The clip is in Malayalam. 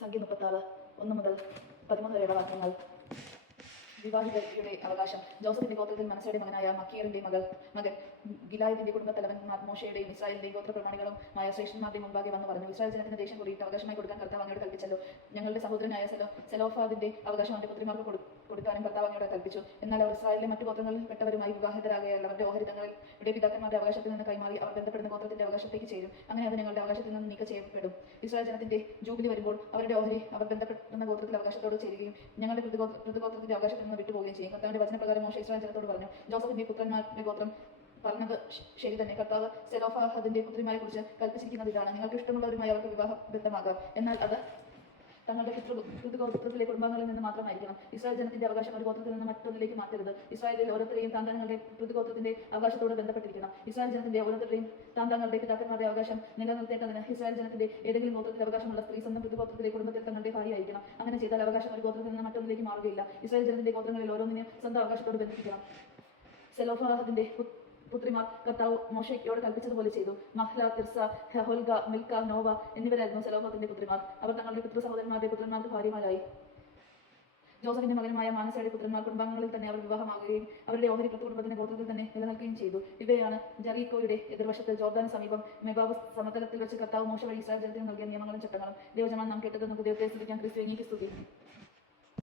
സംഖ്യ 36 1 മുതൽ 13 വരെയുള്ള വാക്യങ്ങൾ. വിവാഹിതരുടെ അവകാശം. ജോസഫിന്റെ ഗോത്രത്തിൽ മനസ്സയുടെ മകനായ മക്കീറിന്റെ മകൻ ഗിലായദിന്റെ കുടുംബത്തലവന്മാർ മോശയുടെയും ഇസ്രായേലിന്റെയും ഗോത്രപ്രമാണികളുമായ ശ്രേഷ്ഠന്മാരുടെ മുമ്പാകെ വന്നു പറഞ്ഞു, ഇസ്രായേൽ ജനത്തിന് ദേശം കൂടിയിട്ട് അവകാശമായി കൊടുക്കാൻ കർത്താവ് അങ്ങോട്ട് കൽപ്പിച്ചല്ലോ. ഞങ്ങളുടെ സഹോദരനായ സെലോഫാദിന്റെ അവകാശം അവന്റെ പുത്രിമാർക്ക് കൊടുക്കാനും കർത്താവ് അങ്ങോട്ട് കൽപ്പിച്ചു. എന്നാൽ അവർ ഇസ്രായേലിലെ മറ്റു ഗോത്രങ്ങളിൽ പെട്ടവരുമായി വിവാഹിതരാകയാൽ അവരുടെ ഓഹരി തങ്ങളുടെ പിതാക്കന്മാരുടെ അവകാശത്തിൽ നിന്ന് കൈമാറി അവർ ബന്ധപ്പെടുന്ന ഗോത്രത്തിന്റെ അവകാശത്തേക്ക് ചേരും. അങ്ങനെ അത് ഞങ്ങളുടെ അവകാശത്തിൽ നിന്ന് നീക്കം ചെയ്യപ്പെടും. ഇസ്രായേൽ ജനത്തിന്റെ ജൂബിലി വരുമ്പോൾ അവരുടെ ഓഹരി അവർ ബന്ധപ്പെടുന്ന ഗോത്രത്തിൽ അവകാശത്തോട് ചേരുകയും ഞങ്ങളുടെ പൃഥുഗോത്രത്തിന്റെ അവകാശത്തിൽ നിന്ന് വിട്ടുപോവുകയും ചെയ്യും. കർത്താവിന്റെ വചനപ്രകാരം മോശെ ഇസ്രായേൽ ജനത്തോട് പറഞ്ഞു, ജോസഫിന്റെ പുത്രന്മാരുടെ ഗോത്രം പറഞ്ഞത് ശരി തന്നെ. കർത്താവ് സെലോഫാദിന്റെ പുത്രിമാരെ കുറിച്ച് കൽപ്പിച്ചിരിക്കുന്നത് ഇതാണ്: നിങ്ങൾക്ക് ഇഷ്ടമുള്ളവരുമായി അവർക്ക് വിവാഹ ബന്ധമാകാം, എന്നാൽ അത് തങ്ങളുടെ പിതൃഗോത്രത്തിലെ കുടുംബങ്ങളിൽ നിന്ന് മാത്രമായിരിക്കണം. ഇസ്രായേൽ ജനത്തിന്റെ അവകാശം ഒരു ഗോത്രത്തിൽ നിന്ന് മറ്റൊന്നിലേക്ക് മാറ്റരുത്. ഇസ്രായേലിൽ ഓരോരുത്തരെയും താന്താങ്ങളുടെ പിതൃഗോത്രത്തിന്റെ അവകാശത്തോട് ബന്ധപ്പെട്ടിരിക്കണം. ഇസ്രായേൽ ജനത്തിന്റെ ഓരോരുത്തരെയും താന്താങ്ങളുടെ പിതാക്കന്മാരുടെ അവകാശം നിലനിർത്തേണ്ടതിന് ഇസ്രായേൽ ജനത്തിന്റെ ഏതെങ്കിലും ഗോത്രത്തിൽ അവകാശമുള്ള സ്ത്രീ സ്വന്തം പിതൃഗോത്രത്തിലെ കുടുംബത്തിൽ തങ്ങളുടെ ഭാര്യയായിരിക്കണം. അങ്ങനെ ചെയ്താൽ അവകാശം ഒരു ഗോത്രത്തിൽ നിന്ന് മറ്റൊന്നിലേക്ക് മാറുകയില്ല. ഇസ്രായേൽ ജനത്തിന്റെ ഗോത്രങ്ങളിൽ ഓരോന്നിനെയും സ്വന്തം അവകാശത്തോട് ബന്ധിപ്പിക്കണം. സെലോഫാദിന്റെ പുത്രിമാർ കർത്താവ് മോശയോട് കൽപ്പിച്ചതുപോലെ ചെയ്തു. മഹ്ല, തിർസ, ഹൊൽഗ, മിൽക്ക, നോവ എന്നിവരായിരുന്നു സെലോഫാദിന്റെ പുത്രിമാർ. അവർ തങ്ങളുടെ പിതൃ സഹോദരന്മാരുടെ പുത്രന്മാർക്ക് ഭാര്യമാരായി. ജോസഫിന്റെ മകനുമായ മാനസയുടെ പുത്രന്മാർ കുടുംബാംഗങ്ങളിൽ തന്നെ അവർ വിവാഹമാകുകയും അവരുടെ ഓഹരി കുടുംബത്തിന്റെ ഗോത്രത്തിൽ തന്നെ നിലനിൽക്കുകയും ചെയ്തു. ഇവയാണ് ജെറീക്കോയുടെ എതിർവശത്ത് ജോർദാന് സമീപം മെബാവ് സമതലത്തിൽ വെച്ച് കർത്താവ് മോശ വഴി ഇസ്രായേൽ ജനത്തിന് നൽകിയ നിയമങ്ങളും ചട്ടങ്ങളും. ദൈവജനങ്ങൾ നാം കേട്ടത് നമുക്ക് ദൈവത്തെ സ്തുതിക്കാൻ. ക്രിസ്തു സ്തുതി.